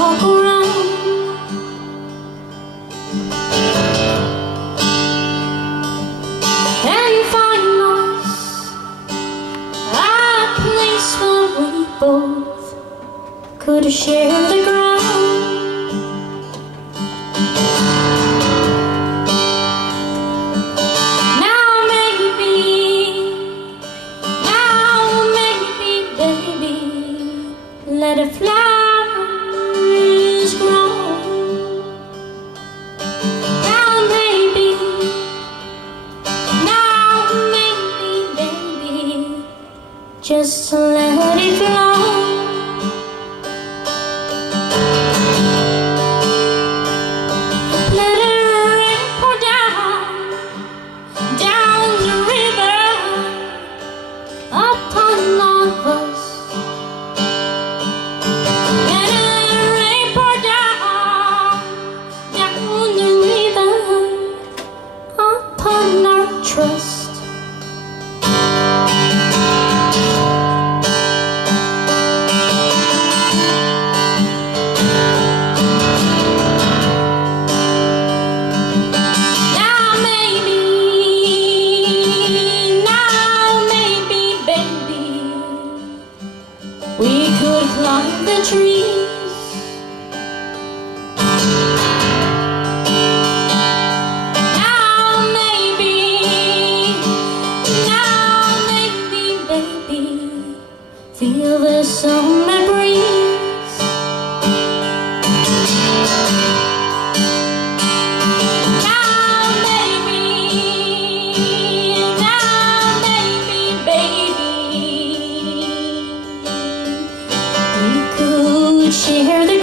walk around. And find us a place where we both could share the ground. Now maybe, baby, let the flowers grow. Now maybe, baby, just let it flow. Let the rain pour down the river upon all of us. Let the rain pour down the river upon our trust. We could climb the trees. Now maybe, baby, feel the summer breeze. Now maybe, baby, share the